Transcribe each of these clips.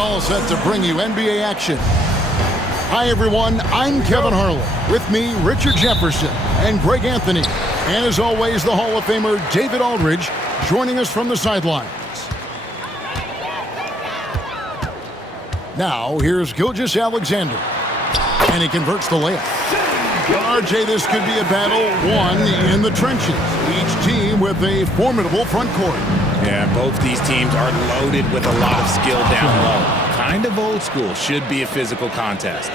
all set to bring you NBA action. Hi, everyone. I'm Kevin Harlan. With me, Richard Jefferson and Greg Anthony. And as always, the Hall of Famer David Aldridge joining us from the sidelines. Now, here's Gilgeous-Alexander. And he converts the layup. RJ, this could be a battle won in the trenches. Each team with a formidable front court. Yeah, both these teams are loaded with a lot of skill down low. Kind of old school. Should be a physical contest.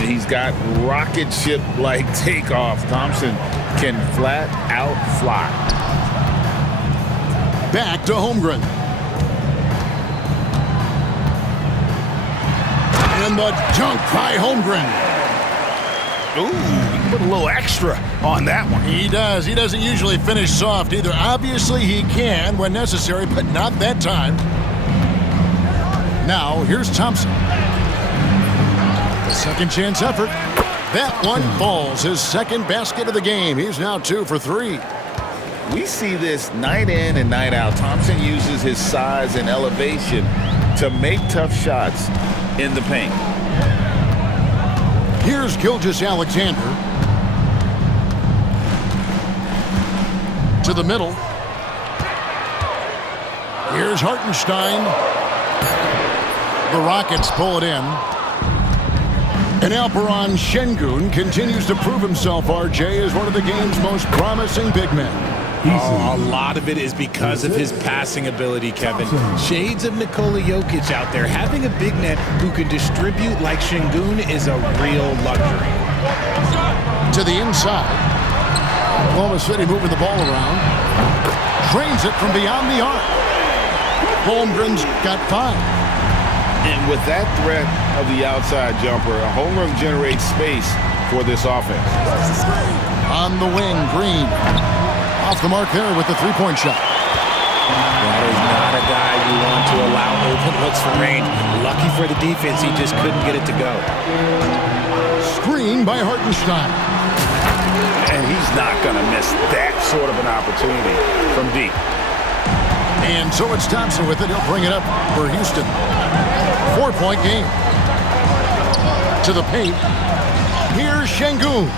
He's got rocket ship-like takeoff. Thompson can flat out fly. Back to Holmgren. And the dunk by Holmgren. Ooh, he can put a little extra on that one. He does. He doesn't usually finish soft either. Obviously, he can when necessary, but not that time. Now, here's Thompson. The second chance effort. That one falls. His second basket of the game. He's now 2 for 3. We see this night in and night out. Thompson uses his size and elevation to make tough shots in the paint. Here's Gilgeous-Alexander. To the middle. Here's Hartenstein. The Rockets pull it in. And Alperen Şengün continues to prove himself, RJ, as one of the game's most promising big men. Oh, a lot of it is because of his passing ability, Kevin. Shades of Nikola Jokic out there. Having a big man who can distribute like Şengün is a real luxury. To the inside. Oklahoma City moving the ball around. Drains it from beyond the arc. Holmgren's got 5. And with that threat of the outside jumper, Holmgren generates space for this offense. On the wing, Green. Off the mark there with the three-point shot. That is not a guy you want to allow open looks from range. Lucky for the defense, he just couldn't get it to go. Screen by Hartenstein. And he's not going to miss that sort of an opportunity from deep. And so it's Thompson with it. He'll bring it up for Houston. 4-point game. To the paint. Here's Şengün.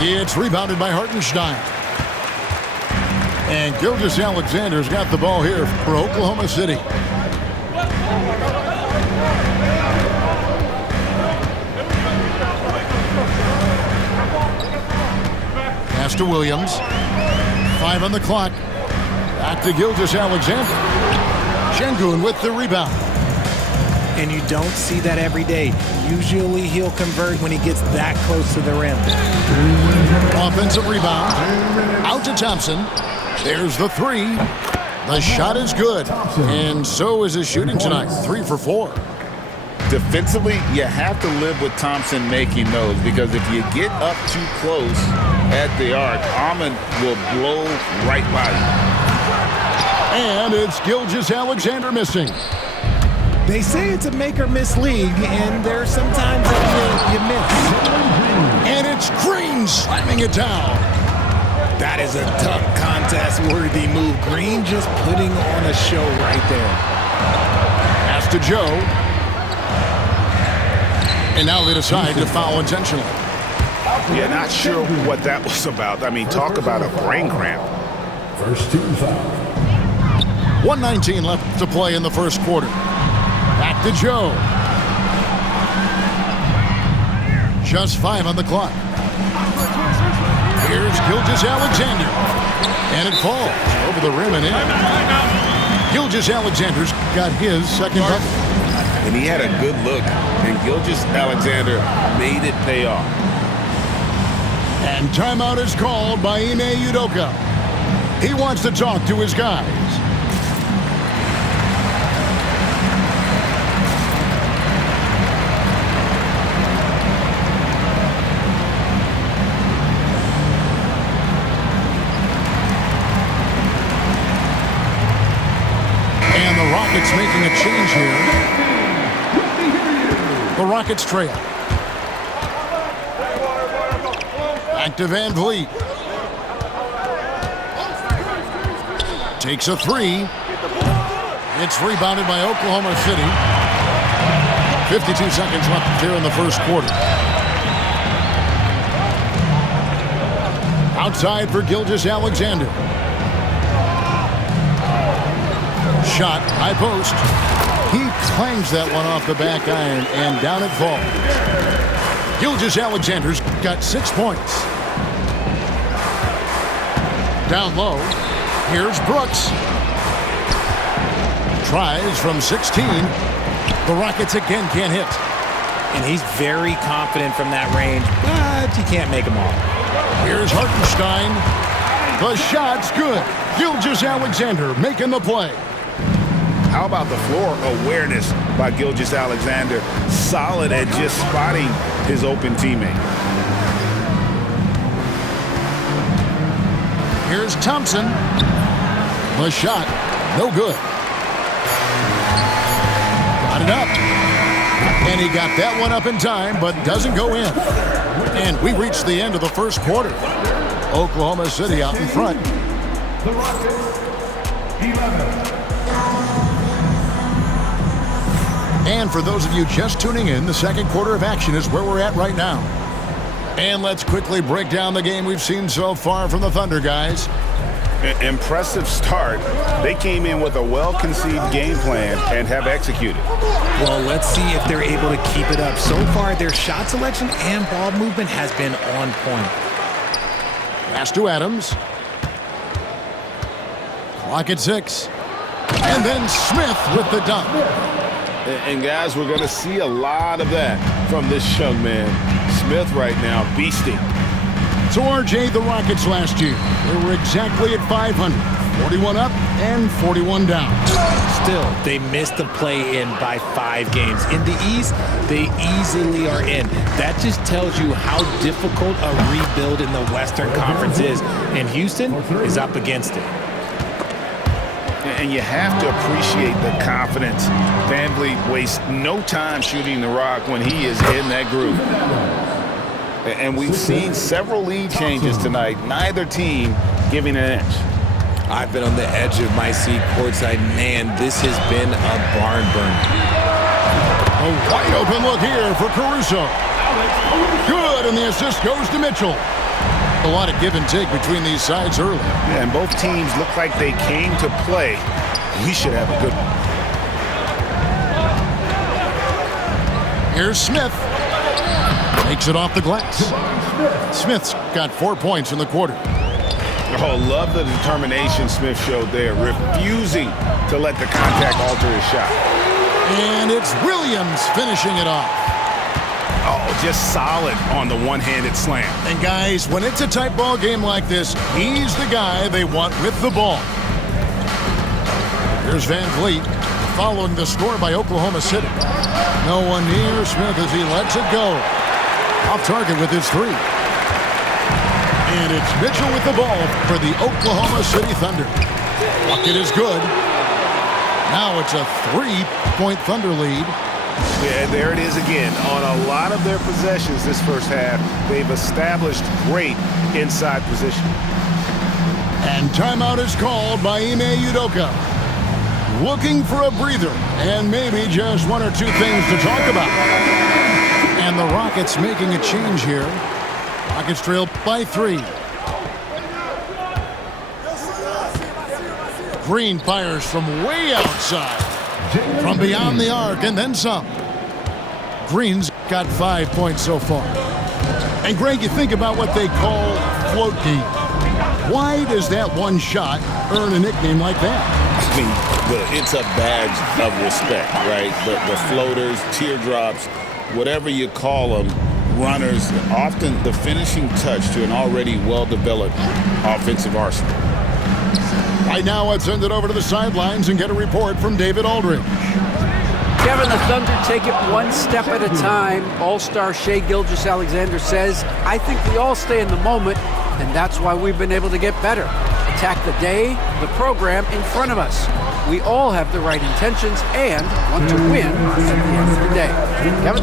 It's rebounded by Hartenstein. And Gilgeous-Alexander's got the ball here for Oklahoma City. Pass to Williams. 5 on the clock. Back to Gilgeous-Alexander. Şengün with the rebound. And you don't see that every day. Usually he'll convert when he gets that close to the rim. Offensive rebound. Out to Thompson. There's the 3. The shot is good. And so is his shooting tonight. 3 for 4. Defensively, you have to live with Thompson making those, because if you get up too close at the arc, Ahmed will blow right by you. And it's Gilgeous-Alexander missing. They say it's a make-or-miss league, and there's sometimes that you miss. And it's Green slamming it down. That is a tough contest-worthy move. Green just putting on a show right there. Pass to Joe. And now they decide to foul intentionally. Yeah, not sure what that was about. I mean, talk about a brain cramp. First team foul. 1:19 left to play in the first quarter. Back to Joe. Just 5 on the clock. Here's Gilgeous-Alexander. And it falls over the rim and in. Gilgeous-Alexander's got his second bucket. And he had a good look, and Gilgeous-Alexander made it pay off. And timeout is called by Ime Udoka. He wants to talk to his guys. And the Rockets making a change here. The Rockets trail. Back to Van Vliet. Takes a 3. It's rebounded by Oklahoma City. 52 seconds left here in the first quarter. Outside for Gilgeous-Alexander. Shot, high post. He clangs that one off the back iron, and down it falls. Gilgeous-Alexander's got 6 points. Down low, here's Brooks. Tries from 16. The Rockets again can't hit. And he's very confident from that range, but you can't make them all. Here's Hartenstein. The shot's good. Gilgeous-Alexander making the play. How about the floor awareness by Gilgeous-Alexander? Solid at just spotting his open teammate. Here's Thompson. The shot, no good. Got it up. And he got that one up in time, but doesn't go in. And we reached the end of the first quarter. Oklahoma City out in front. The Rockets, 11. And for those of you just tuning in, the second quarter of action is where we're at right now. And let's quickly break down the game we've seen so far from the Thunder, guys. Impressive start. They came in with a well-conceived game plan and have executed. Well, let's see if they're able to keep it up. So far, their shot selection and ball movement has been on point. Pass to Adams. Clock at 6. And then Smith with the dunk. And guys, we're going to see a lot of that from this young man. Smith right now beasting. So RJ, the Rockets last year, they were exactly at 500. 41 up and 41 down. Still, they missed the play-in by 5 games. In the East, they easily are in. That just tells you how difficult a rebuild in the Western Conference is. And Houston is up against it. And you have to appreciate the confidence. VanVleet wastes no time shooting the rock when he is in that groove. And we've seen several lead changes tonight. Neither team giving an inch. I've been on the edge of my seat courtside. Man, this has been a barn burner. A wide open look here for Caruso. Good, and the assist goes to Mitchell. A lot of give and take between these sides early. Yeah, and both teams look like they came to play. We should have a good one. Here's Smith. Takes it off the glass. Smith's got 4 points in the quarter. Oh, love the determination Smith showed there, refusing to let the contact alter his shot. And it's Williams finishing it off. Oh, just solid on the one-handed slam. And guys, when it's a tight ball game like this, he's the guy they want with the ball. Here's VanVleet following the score by Oklahoma City. No one near Smith as he lets it go. Off target with his 3. And it's Mitchell with the ball for the Oklahoma City Thunder. Bucket is good. Now it's a 3-point Thunder lead. Yeah, there it is again. On a lot of their possessions this first half, they've established great inside position. And timeout is called by Ime Udoka. Looking for a breather and maybe just 1 or 2 things to talk about. And the Rockets making a change here. Rockets trail by 3. Green fires from way outside. From beyond the arc and then some. Green's got 5 points so far. And Greg, you think about what they call float game. Why does that one shot earn a nickname like that? I mean, it's a badge of respect, right? The floaters, teardrops, whatever you call them, runners, often the finishing touch to an already well-developed offensive arsenal. Right now, let's send it over to the sidelines and get a report from David Aldridge. Kevin, the Thunder take it one step at a time. All-star Shai Gilgeous-Alexander says, I think we all stay in the moment, and that's why we've been able to get better. Attack the day, the program in front of us. We all have the right intentions and want to win at the end of the day. Kevin?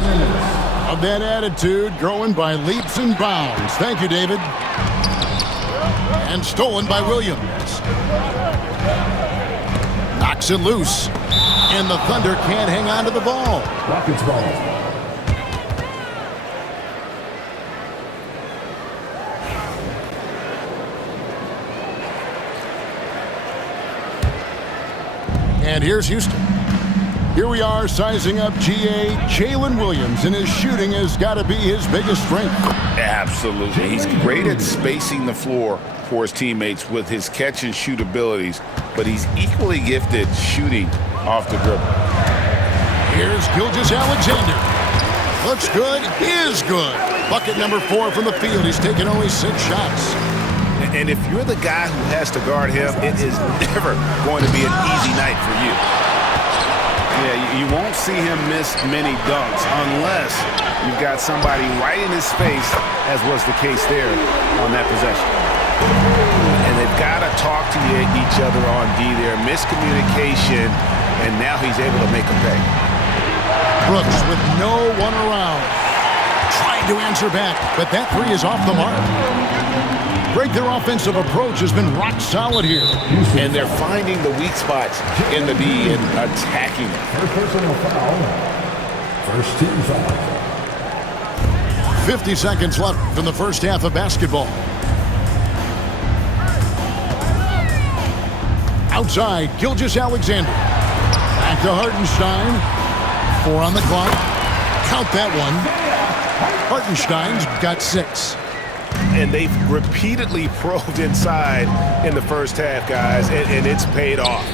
Of that attitude growing by leaps and bounds. Thank you, David. And stolen by Williams. Knocks Kicks it loose. And the Thunder can't hang on to the ball. Rockets ball. And here's Houston. Here we are sizing up GA. Jalen Williams, and his shooting has got to be his biggest strength. Absolutely. He's great at spacing the floor for his teammates with his catch and shoot abilities, but he's equally gifted shooting off the dribble. Here's Gilgeous-Alexander. Looks good, is good. Bucket number 4 from the field. He's taken only 6 shots. And if you're the guy who has to guard him, it is never going to be an easy night for you. Yeah, you won't see him miss many dunks unless you've got somebody right in his face, as was the case there on that possession. And they've got to talk to each other on D there. Miscommunication, and now he's able to make a pay. Brooks with no one around. Trying to answer back, but that 3 is off the mark. Greg, their offensive approach has been rock solid here. And they're finding the weak spots in the D and attacking it. First personal foul. First team foul. 50 seconds left in the first half of basketball. Outside, Gilgeous-Alexander. Back to Hartenstein. 4 on the clock. Count that one. Hartenstein's got 6. And they've repeatedly probed inside in the first half, guys, and it's paid off.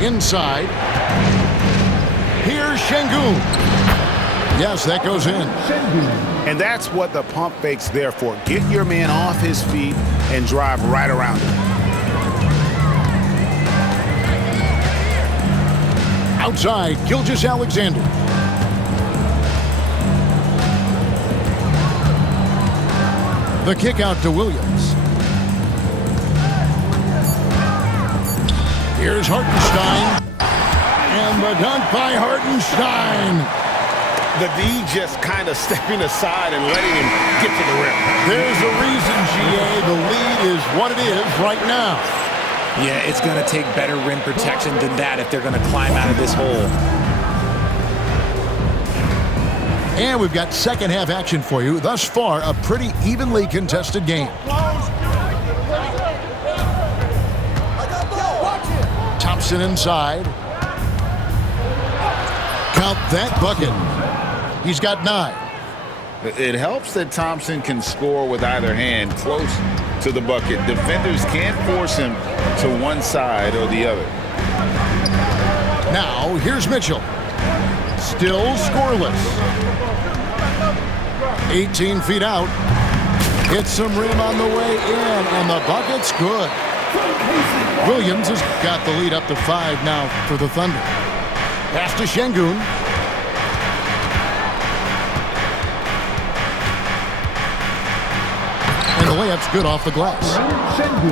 Inside. Here's Şengün. Yes, that goes in. And that's what the pump fake's there for. Get your man off his feet and drive right around him. Outside, Gilgeous-Alexander. The kick out to Williams. Here's Hartenstein. And the dunk by Hartenstein. The D just kind of stepping aside and letting him get to the rim. There's a reason, GA. The lead is what it is right now. Yeah, it's going to take better rim protection than that if they're going to climb out of this hole. And we've got second half action for you. Thus far, a pretty evenly contested game. Thompson inside. Count that bucket. He's got 9. It helps that Thompson can score with either hand close to the bucket. Defenders can't force him to one side or the other. Now, here's Mitchell. Still scoreless. 18 feet out. Hits some rim on the way in, and the bucket's good. Williams has got the lead up to 5 now for the Thunder. Pass to Şengün. And the layup's good off the glass.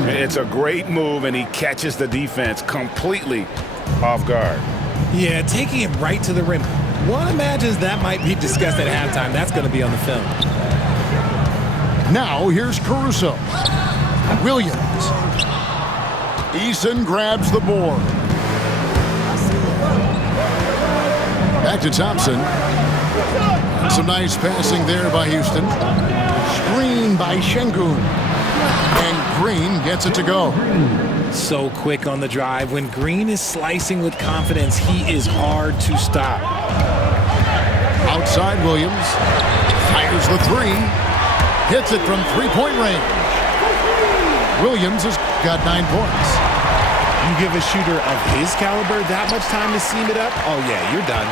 It's a great move, and he catches the defense completely off guard. Yeah, taking him right to the rim. One imagines that might be discussed at halftime. That's going to be on the film. Now, here's Caruso. Williams. Eason grabs the board. Back to Thompson. Some nice passing there by Houston. Screen by Şengün. And Green gets it to go. So quick on the drive. When Green is slicing with confidence, he is hard to stop. Outside Williams. Fires the 3. Hits it from 3-point range. Williams has got 9 points. You give a shooter of his caliber that much time to seam it up? Oh, yeah, you're done.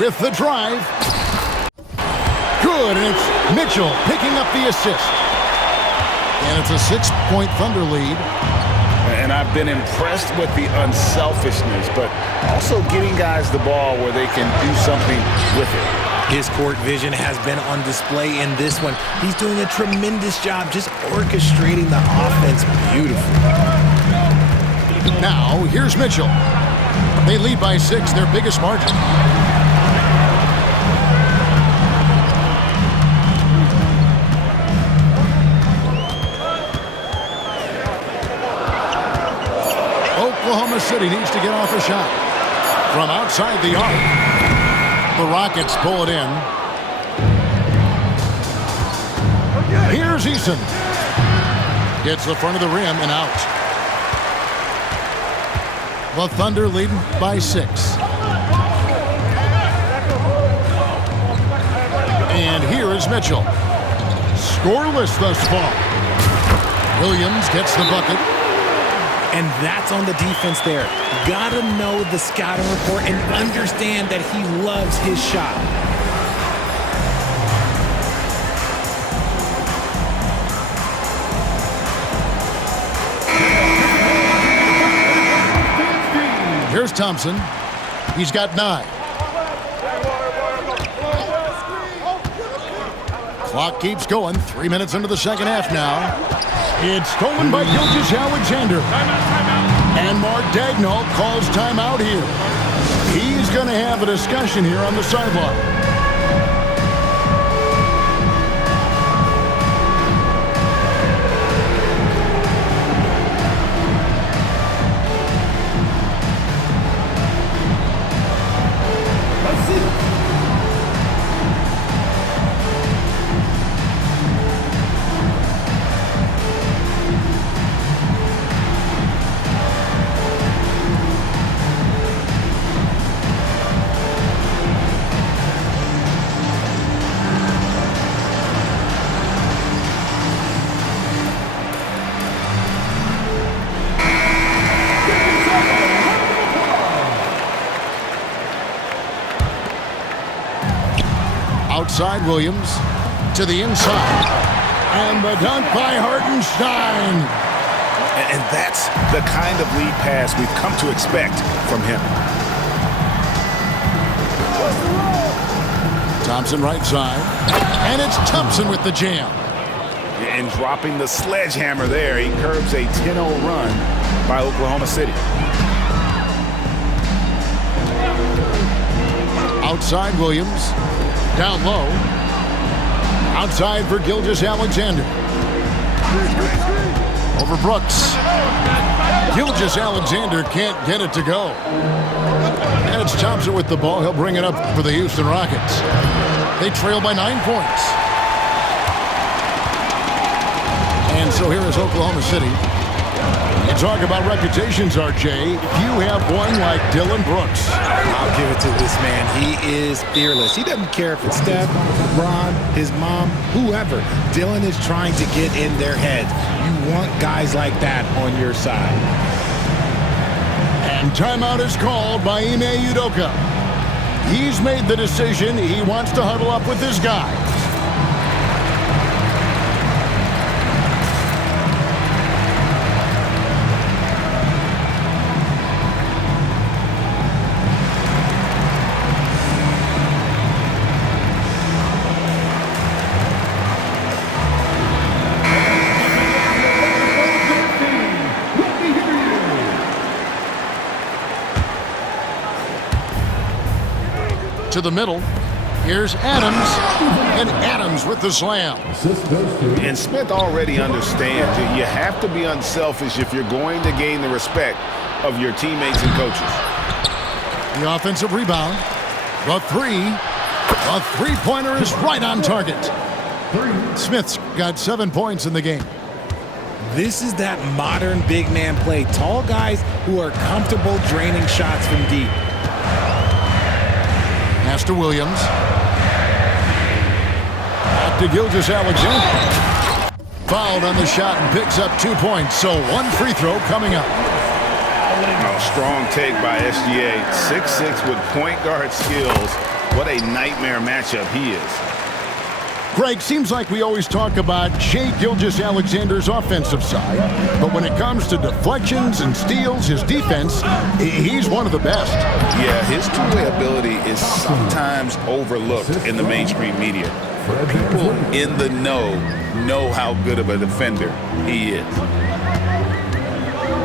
With the drive. Good, and it's Mitchell picking up the assist. And it's a 6-point Thunder lead. And I've been impressed with the unselfishness, but also getting guys the ball where they can do something with it. His court vision has been on display in this one. He's doing a tremendous job just orchestrating the offense beautifully. Now, here's Mitchell. They lead by 6, their biggest margin. Oklahoma Oklahoma City needs to get off a shot. From outside the arc, the Rockets pull it in. Here's Eason. Gets the front of the rim and out. The Thunder leading by 6. And here is Mitchell. Scoreless thus far. Williams gets the bucket. And that's on the defense there. Gotta know the scouting report and understand that he loves his shot. Here's Thompson. He's got 9. Clock keeps going. 3 minutes into the second half now. It's stolen by Gilgeous-Alexander. And Mark Daigneault calls timeout here. He's going to have a discussion here on the sideline. Outside Williams to the inside. And the dunk by Hartenstein. And that's the kind of lead pass we've come to expect from him. Thompson right side. And it's Thompson with the jam. And dropping the sledgehammer there, he curbs a 10-0 run by Oklahoma City. Outside Williams. Down low. Outside for Gilgeous-Alexander. Over Brooks. Gilgeous-Alexander can't get it to go. And it's Thompson with the ball. He'll bring it up for the Houston Rockets. They trail by 9 points. And so here is Oklahoma City. You talk about reputations, RJ. You have one like Dillon Brooks. I'll give it to this man. He is fearless. He doesn't care if it's Steph, LeBron, his mom, whoever. Dillon is trying to get in their heads. You want guys like that on your side. And timeout is called by Ime Udoka. He's made the decision. He wants to huddle up with this guy. To the middle. Here's Adams. And Adams with the slam. And Smith already understands that you have to be unselfish if you're going to gain the respect of your teammates and coaches. The offensive rebound. The three-pointer is right on target. Smith's got 7 points in the game. This is that modern big man play. Tall guys who are comfortable draining shots from deep. Pass to Williams. Back to Gilgeous-Alexander. Fouled on the shot and picks up 2 points. So 1 free throw coming up. Oh, strong take by SGA. 6'6" with point guard skills. What a nightmare matchup he is. Greg, seems like we always talk about Shai Gilgeous-Alexander's offensive side, but when it comes to deflections and steals, his defense, he's one of the best. Yeah, his two-way ability is sometimes overlooked in the mainstream media. People in the know how good of a defender he is.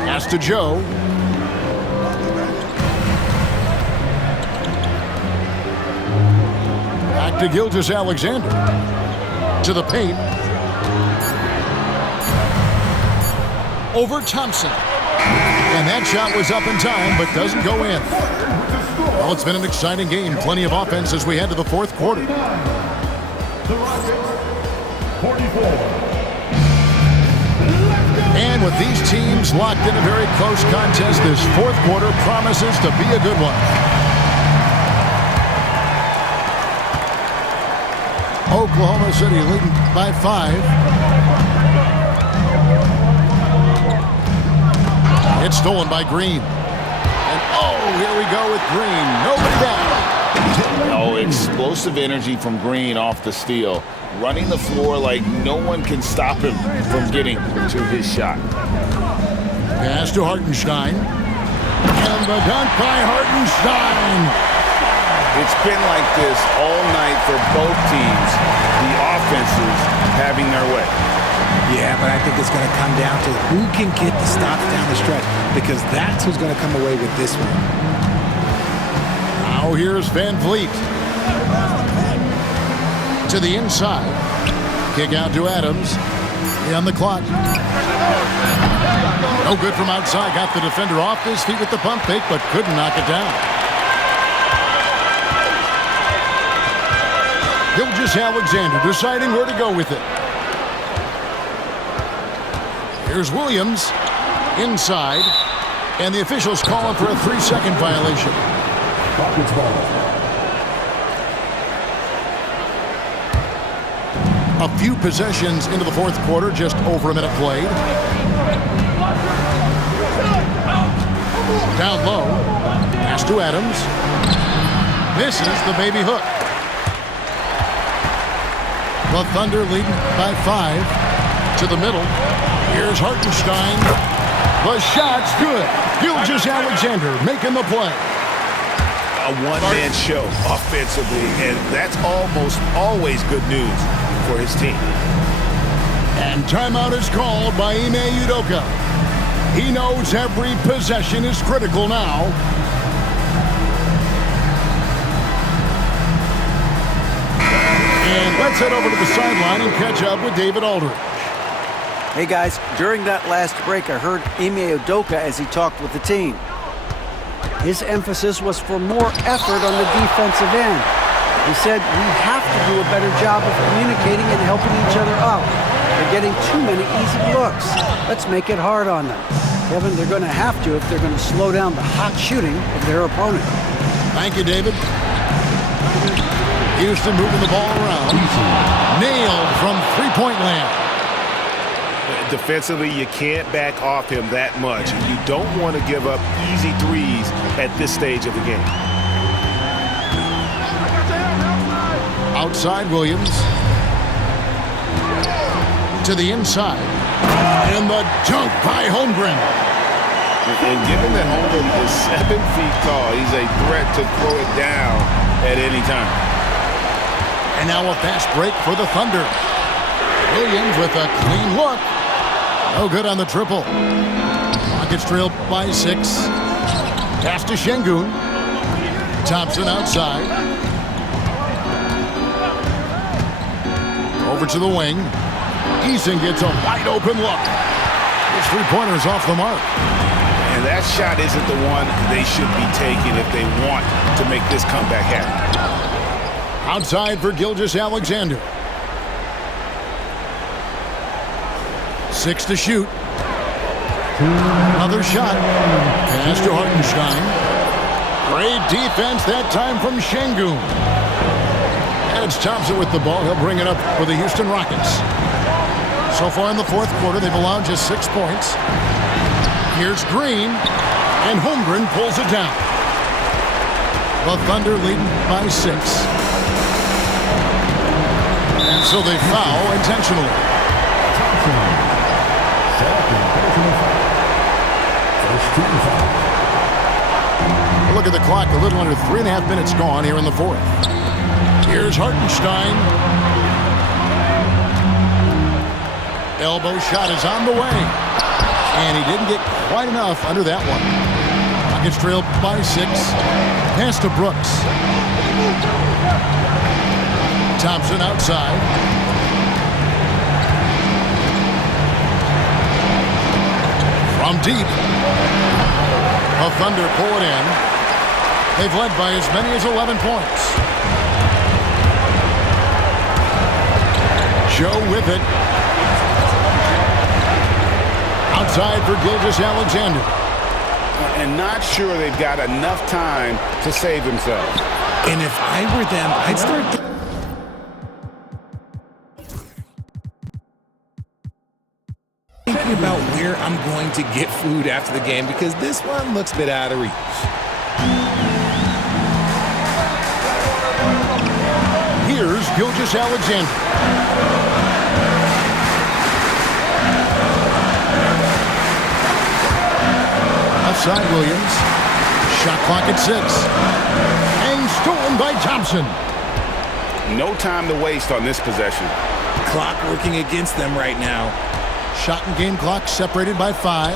Pass to Joe. Back to Gilgeous-Alexander. To the paint. Over Thompson. And that shot was up in time, but doesn't go in. Well, it's been an exciting game. Plenty of offense as we head to the fourth quarter. The Rockets, 44. And with these teams locked in a very close contest, this fourth quarter promises to be a good one. Oklahoma City leading by 5. It's stolen by Green. And here we go with Green. Nobody down. Oh, explosive energy from Green off the steal. Running the floor like no one can stop him from getting to his shot. Pass to Hartenstein. And the dunk by Hartenstein. It's been like this all night for both teams. The offenses having their way. Yeah, but I think it's going to come down to who can get the stops down the stretch, because that's who's going to come away with this one. Now here's Van Vliet. To the inside. Kick out to Adams. On the clock. No good from outside. Got the defender off his feet with the pump fake, but couldn't knock it down. Gilgeous-Alexander deciding where to go with it. Here's Williams inside, and the officials calling for a 3-second violation. Rockets ball. A few possessions into the fourth quarter, just over a minute played. Down low, pass to Adams. Misses the baby hook. The Thunder leading by 5 to the middle. Here's Hartenstein. The shot's good. Gilgeous-Alexander making the play. A one-man show offensively, and that's almost always good news for his team. And timeout is called by Ime Udoka. He knows every possession is critical now. And let's head over to the sideline and catch up with David Aldridge. Hey guys, during that last break, I heard Ime Udoka as he talked with the team. His emphasis was for more effort on the defensive end. He said we have to do a better job of communicating and helping each other out. They're getting too many easy looks. Let's make it hard on them. Kevin, they're going to have to if they're going to slow down the hot shooting of their opponent. Thank you, David. Houston moving the ball around. Nailed from three-point land. Defensively, you can't back off him that much. You don't want to give up easy threes at this stage of the game. Outside Williams. To the inside. And the dunk by Holmgren. And given that Holmgren is 7 feet tall, he's a threat to throw it down at any time. And now a fast break for the Thunder. Williams with a clean look. No good on the triple. Rockets trail by 6. Pass to Şengün. Thompson outside. Over to the wing. Eason gets a wide open look. His three-pointer's off the mark. And that shot isn't the one they should be taking if they want to make this comeback happen. Outside for Gilgeous-Alexander. 6 to shoot. Another shot. Pass to Hartenstein. Great defense that time from Şengün. It's Thompson with the ball. He'll bring it up for the Houston Rockets. So far in the fourth quarter, they've allowed just 6 points. Here's Green, and Holmgren pulls it down. The Thunder leading by 6. And so they foul intentionally. Look at the clock, a little under 3.5 minutes gone here in the fourth. Here's Hartenstein. Elbow shot is on the way. And he didn't get quite enough under that one. Rockets trail by 6. Pass to Brooks. Thompson outside. From deep. The Thunder pull it in. They've led by as many as 11 points. Joe with it. Outside for Gilgeous-Alexander. And not sure they've got enough time to save themselves. And if I were them, I'd start thinking about where I'm going to get food after the game, because this one looks a bit out of reach. Here's Gilgeous-Alexander. Outside Williams. Shot clock at 6. And stolen by Thompson. No time to waste on this possession. Clock working against them right now. Shot and game clock separated by 5.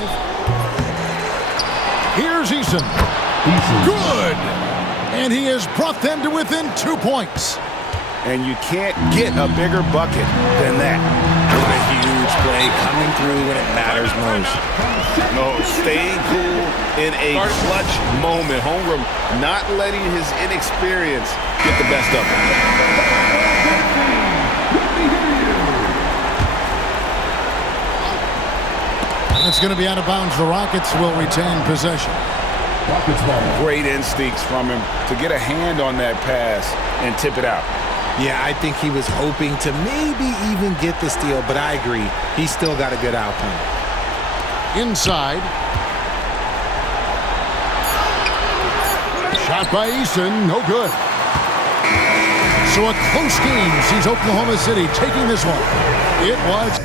Here's Eason. Good! And he has brought them to within 2 points. And you can't get a bigger bucket than that. What a huge play coming through when it matters most. No, staying cool in a clutch moment. Holmgren not letting his inexperience get the best of him. It's going to be out of bounds. The Rockets will retain possession. Great instincts from him to get a hand on that pass and tip it out. Yeah, I think he was hoping to maybe even get the steal, but I agree. He's still got a good outcome. Inside. Shot by Eason, no good. So a close game sees Oklahoma City taking this one. It was